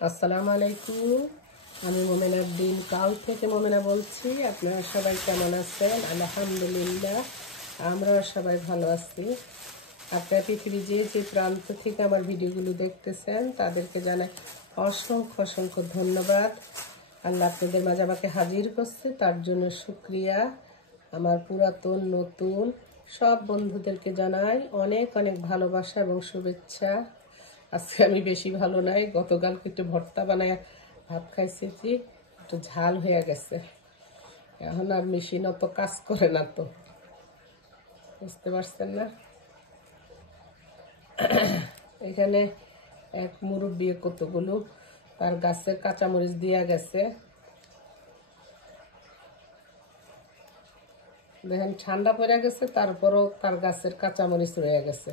আসসালামু আলাইকুম। আমি মোমেনার দিন কাল থেকে মোমেনা বলছি। আপনারা সবাই কেমন আছেন? আলহামদুলিল্লাহ, আমরা সবাই ভালো আছি। আপনারা পৃথিবী যে প্রান্ত থেকে আমার ভিডিওগুলো দেখতেছেন তাদেরকে জানাই অসংখ্য অসংখ্য ধন্যবাদ। আল্লাহ আপনাদের মাঝে আমাকে হাজির করছে, তার জন্য শুকরিয়া। আমার পুরাতন নতুন সব বন্ধুদেরকে জানাই অনেক অনেক ভালোবাসা এবং শুভেচ্ছা। আজকে আমি বেশি ভালো নাই, গতকালকে একটু ভর্তা বানায় ভাত খাইছি, একটু ঝাল হয়ে গেছে। এখন আর মেশিন অত কাজ করে না, তো বুঝতে পারছেন না। এখানে এক মুরব্বী কতগুলো তার গাছের কাঁচামরিচ দিয়া গেছে। দেখেন ঠান্ডা পড়ে গেছে, তারপরও তার গাছের কাঁচামরিচ রয়ে গেছে।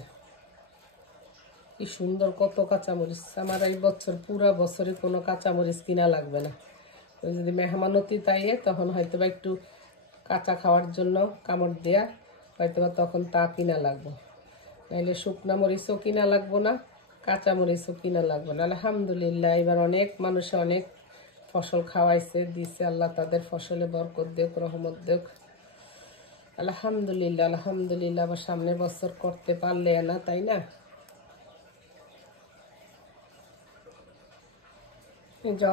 কি সুন্দর কত কাঁচামরিচ! আমার এই বছর পুরো বছরে কোনো কাঁচামরিচ কিনা লাগবে না। ওই যদি মেহমানতি তাইয়ে তখন হয়তো বা একটু কাঁচা খাওয়ার জন্য কামড় দেয়া হয়তো বা তখন তা কিনা লাগবে, নাইলে শুকনা মরিচও কিনা লাগবো না, কাঁচা মরিচও কিনা লাগবে না। আলহামদুলিল্লাহ, এবার অনেক মানুষে অনেক ফসল খাওয়াইছে দিছে, আল্লাহ তাদের ফসলে বরকত দেখ, রহমত দেখ। আলহামদুলিল্লাহ আলহামদুলিল্লাহ। আবার সামনে বছর করতে পারলে না, তাই না?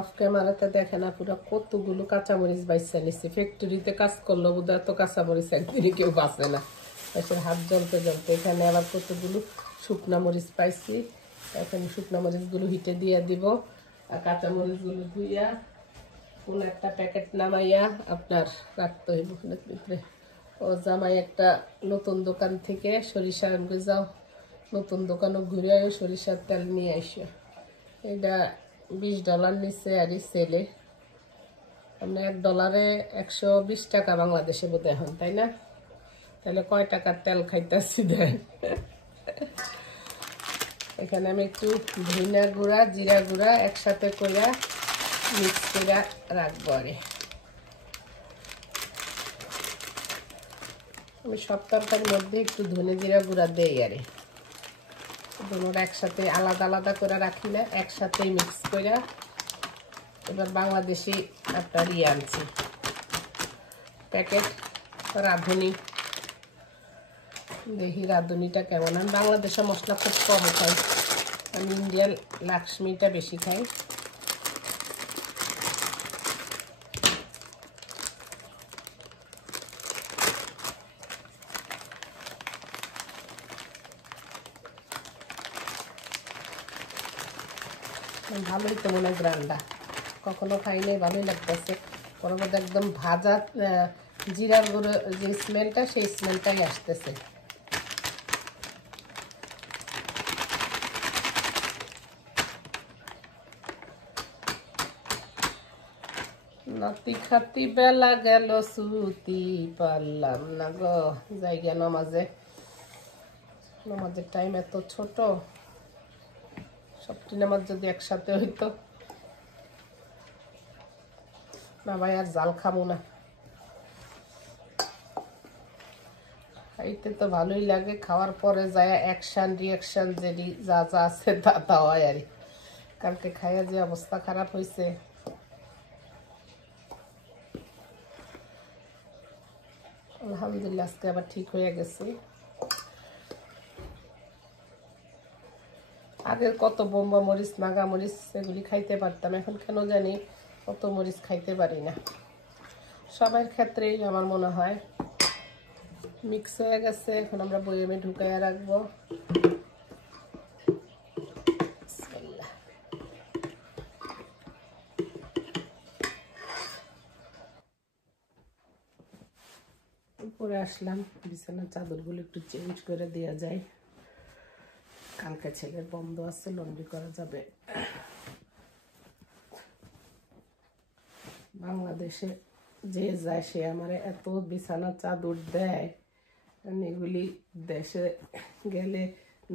অফ ক্যামেরাতে দেখে না পুরো কতগুলো কাঁচামরিচ বাইসা নিচ্ছে। ফ্যাক্টরিতে কাজ করলো বোধহয় এত কাঁচামরিচ একদিনে কেউ বাঁচে না, এসে হাত জ্বলতে জ্বলতে। এখানে আবার কতগুলো শুকনা মরিচ পাইছি, এখন শুকনা মরিচগুলো হিটে দিয়ে দিব। আর কাঁচামরিচগুলো ধুইয়া কোন একটা প্যাকেট নামাইয়া আপনার রাখতে হইব ভিতরে। ও জামাই একটা নতুন দোকান থেকে সরিষা যাও, নতুন দোকানও ঘুরে সরিষার তেল নিয়ে আসে। এটা $20 নিচ্ছে আর সেলে। আমরা $1 120 টাকা বাংলাদেশে বোধ এখন, তাই না? তাহলে কয় টাকার তেল খাইতেছি দেন। এখানে আমি একটু ধনিয়া গুঁড়া জিরা গুঁড়া একসাথে করে মিক্স করে রাখবো। আরে আমি সব তরকারির মধ্যে একটু ধনে জিরা গুঁড়া দেই, আরে দুটোরা একসাথে আলাদা আলাদা করে রাখি না, একসাথেই মিক্স করে। এবার বাংলাদেশি আপনার আনছি প্যাকেট রাঁধুনি, দেখি রাঁধুনিটা কেমন। আমি বাংলাদেশে মশলা খুব কম খাই, আমি ইন্ডিয়ান লাক্সমিটা বেশি খাই। ভালোই তো মনে হয় গ্রান্ডা, কখনো খাই নাই, ভালোই লাগতেছে। ওর মধ্যে একদম ভাজা জিরার গুঁড়ো যে স্মেলটা, সেই স্মেলটাই আসতেছে। নাতি খাতি বেলা গেল সুতি পারলাম না গো, জায়গা নামাজের টাইম এত ছোট, সবটি নামাজ যদি একসাথে হইতো। না ভাই, আর জাল খাবো না, খাইতে তো ভালোই লাগে, খাওয়ার পরে যায় অ্যাকশন রিয়াকশন যেটি যা যা আছে তা হয়। আর কালকে খাইয়া যে অবস্থা খারাপ হয়েছে, আলহামদুলিল্লাহ আজকে আবার ঠিক হয়ে গেছে। আগের কত বোম্বা মরিচ নাগা মরিচ এগুলি খাইতে পারতাম, এখন কেন জানি কত মরিচ খাইতে পারি না। সবার ক্ষেত্রেই আমার মনে হয় মিক্স হয়ে গেছে। এখন আমরা বয়ামে ঢুকাইয়া রাখবো। উপরে আসলাম, বিছানার চাদরগুলো একটু চেঞ্জ করে দেওয়া যায়, কালকে ছেলের বন্ধ আছে, লন্ড্রি করা যাবে। বাংলাদেশে যে যায় সে আমার এত বিছানার চাদর দেয়, এগুলি দেশে গেলে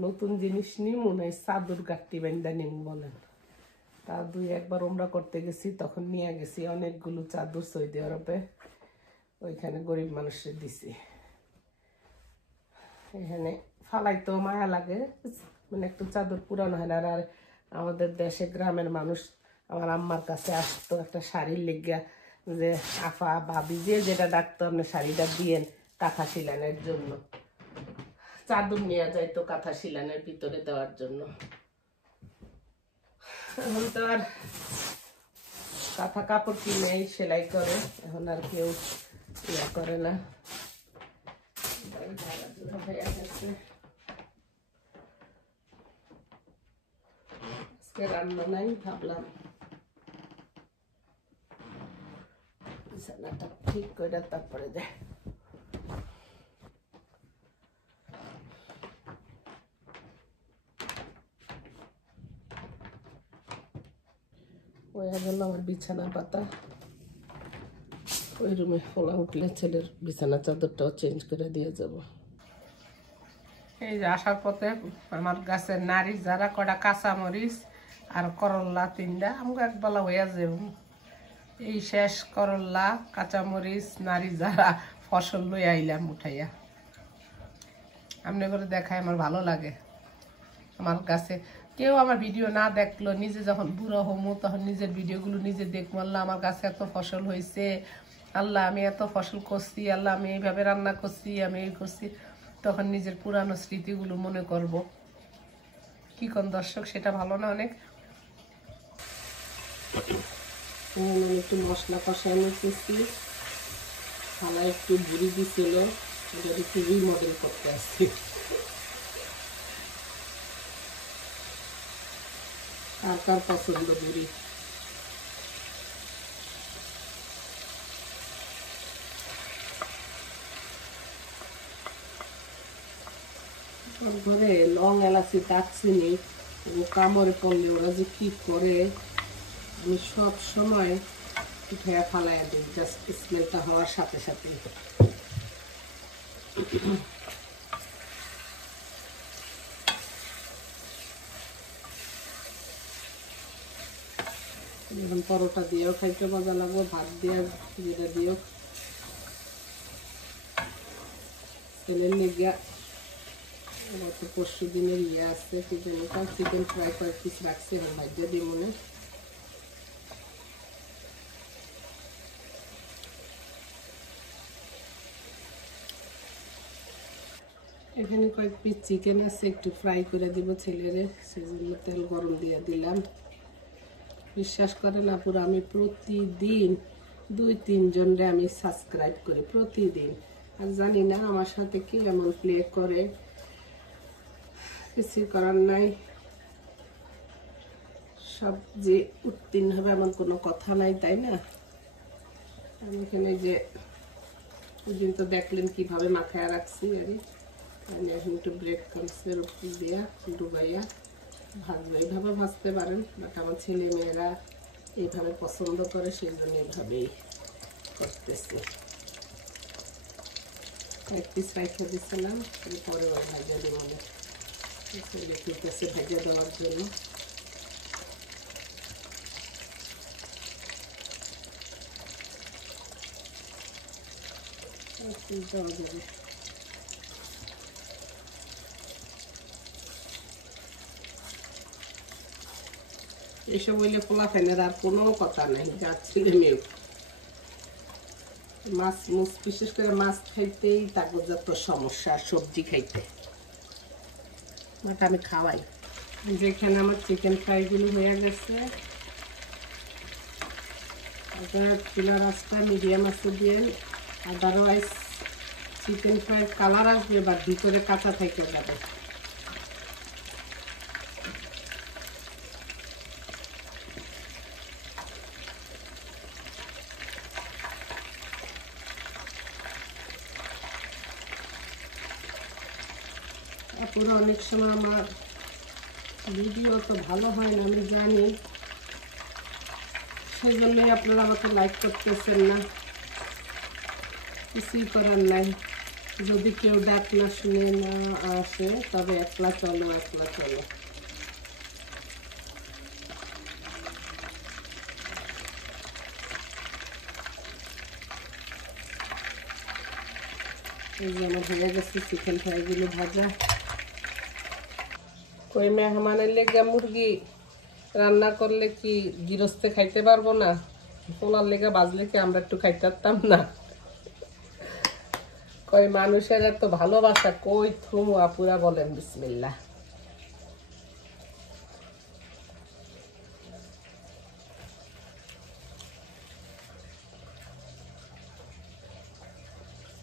নতুন জিনিস নিই মনে হয় চাদর গাঁটটি বান্ধা নিম বলেন। তা 2-1বার ওমরা করতে গেছি, তখন নিয়ে গেছি অনেকগুলো চাদর সৌদি আরবে, ওইখানে গরিব মানুষের দিছি। এখানে ফালাইতো মায়া লাগে, মানে একটু চাদর পুরানো হয় না। আর আমাদের দেশে গ্রামের মানুষ আমার আম্মার কাছে আসতো একটা শাড়ির লেগা, যে আফা ভাবি যে যেটা ডাকতো আপনি শাড়িটা দিয়েন কাঁথা শিলানের জন্য, চাদর নিয়ে যাইতো কাঁথা শিলানের ভিতরে দেওয়ার জন্য। এখন তো আর কাঁথা কাপড় কিনে সেলাই করে, এখন আর কেউ ইয়া করে না। আজকে রান্না নাই, ভাবলাম বিছানাটা ঠিক করে তারপরে দেয়। ওই গেল আমার বিছানা পাতা, ওই রুমে ফোলা উঠলে ছেলের বিছানা চাদরটাও চেঞ্জ করে দিয়ে যাব। এই যে আসার পথে আমার গাছের নারী যারা কটা কাঁচামরিচ আর করল্লা 3টা আমাকে একবেলা হইয়া যাব। এই শেষ করল্লা কাঁচামরিচ নারী যারা ফসল লই আইলাম উঠাইয়া, আমনে করে দেখায় আমার ভালো লাগে। আমার কাছে কেউ আমার ভিডিও না দেখলো, নিজে যখন বুড়ো হমু তখন নিজের ভিডিওগুলো নিজে দেখবো, আল্লাহ আমার কাছে এত ফসল হয়েছে, আল্লাহ আমি এত ফসল করছি, আল্লাহ আমি এইভাবে রান্না করছি, আমি এই করছি, তখন নিজের পুরানো স্মৃতিগুলো মনে করব। কি কোন দর্শক, সেটা ভালো না অনেক। একটু মশলা কষায় নিতেছি, থালা একটু বুড়ি দিছিল, একটু রিমডেল করতে আসছি। কার কার পছন্দ বুড়ি? ঘরে লং এলাচি দারচিনি ও কামড়ে পড়লে ওরা যে কি করে, আমি সব সময় উঠে ফালাইয়া দিই, জাস্ট স্মেলটা হওয়ার সাথে সাথে। এখন পরোটা দিয়েও খাইতে মজা লাগবে, ভাত দিয়ে যেটা দিয়েও। ছেলের লেগে গত পরশু দিনের আছে কি জানি, চিকেন ফ্রাই কয়েক পিস রাখছে, এখন ভাজ্যা দিয়ে মনে। এখানে কয়েক পিস চিকেন আছে, একটু ফ্রাই করে দিব ছেলেরে, সেজন্য তেল গরম দিয়ে দিলাম। বিশ্বাস করে না পুরো, আমি প্রতিদিন 2-3 জনরে আমি সাবস্ক্রাইব করি প্রতিদিন, আর জানি না আমার সাথে কি এমন প্লে করে, কিছু করার নাই। সব যে উত্তীর্ণ হবে এমন কোনো কথা নাই, তাই না? আমি এখানে যে ওই দিন তো দেখলেন কিভাবে মাখায় রাখছি, আমি এখন একটু ব্রেড ক্রাম্বসের উপর দিয়া ডুবাইয়া ভাজবো। এইভাবে ভাজতে পারেন, বাট আমার ছেলে মেয়েরা এইভাবে পছন্দ করে, সেই জন্য এইভাবেই করতেছি। এক পিস রাইখা দিচ্ছিলাম, পরে ভাজা দেবো, ছেলে খেতেছে ভেজে দেওয়ার জন্য। দেওয়া যাবে। এইসব হইলে পোলা ফেনের আর কোনো কথা নাই, যার ছেলে মেয়েও মাছ মুছ, বিশেষ করে মাছ খাইতেই তারপর যত সমস্যা, সবজি খাইতে, আমি খাওয়াই। যেখানে আমার চিকেন ফ্রাইগুলো হয়ে গেছে, চুলার আঁচটা মিডিয়াম আছে দিয়ে, আদারওয়াইজ চিকেন ফ্রাই কালার আসবে বা ভিতরে কাঁচা থেকে যাবে। তারপরে অনেক সময় আমার ভিডিও তো ভালো হয় না, আমি জানি, সেই জন্যই আপনারা আমাকে লাইক করতেছেন না। কিছুই করার নাই, যদি কেউ ডাক না শুনে না আসে তবে একলা চলো, একলা চলো। এই যে আমার হয়ে গেছে চিকেন ফ্রাইগুলো ভাজা। কই মেহমানের লেগে মুরগি রান্না করলে কি গৃহস্থে খাইতে পারবো না? পোলার লেগে বাজলে কি আমরা একটু খাইতে পারতাম না? কই মানুষের এত ভালোবাসা কই থুমু আপুরা বলেন। বিসমিল্লাহ।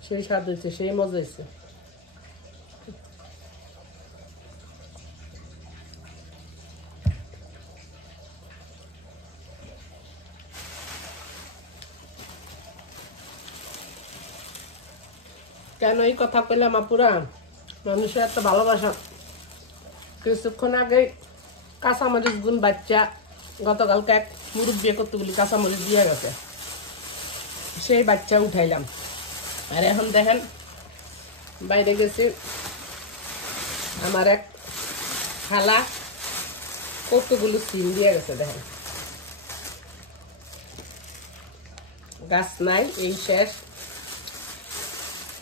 সেই স্বাদ হয়েছে, সেই মজা হয়েছে। কেন এই কথা কইলাম আপুরা? মানুষের এত ভালোবাসা। কিছুক্ষণ আগে কাঁচামরিচ গুণ বাচ্চা গতকালকে এক মুরব্বী কতগুলি কাঁচামরিচ দিয়ে গেছে, সেই বাচ্চা উঠাইলাম। আর এখন দেখেন বাইরে গেছি, আমার এক খালা কতগুলো সিম দিয়ে গেছে। দেখেন গাছ নাই, এই শেষ।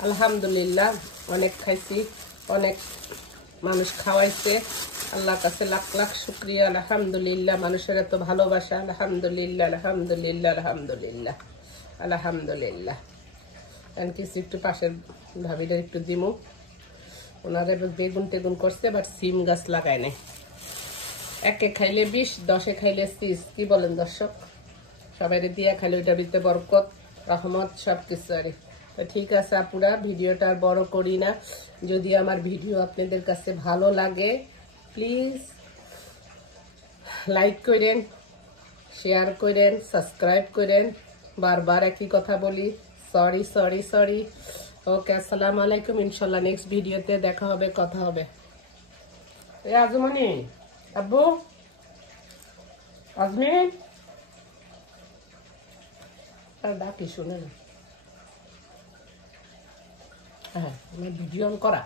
আলহামদুলিল্লাহ অনেক খাইছি, অনেক মানুষ খাওয়াইছে। আল্লাহর কাছে লাখ লাখ শুকরিয়া। আলহামদুলিল্লাহ, মানুষের এত ভালোবাসা। আলহামদুলিল্লাহ আলহামদুলিল্লাহ আলহামদুলিল্লাহ আলহামদুলিল্লাহ। কারণ কিছু একটু পাশের ভাবিটা একটু দিমু, ওনারা বেগুন টেগুন করছে, বাট সিম গাছ লাগায় নাই। একে খাইলে 20, 10-এ খাইলে 30। কি বলেন দর্শক? সবাই দিয়ে খাইলে ওইটার ভিতরে বরকত, রহমত সব কিছু। আরে তো ঠিক আছে আপুরা, ভিডিওটা আর বড় করি না। যদি আমার ভিডিও আপনাদের কাছে ভালো লাগে প্লিজ লাইক করেন, শেয়ার করেন, সাবস্ক্রাইব করেন। বারবার একই কথা বলি, সরি সরি সরি। ওকে, আসসালামু আলাইকুম। ইনশাল্লাহ নেক্সট ভিডিওতে দেখা হবে, কথা হবে। এ আজমনি, আব্বু, আজমিন, আর ডাকি শুনে না। হ্যাঁ, আমার ভিডিও অন করা।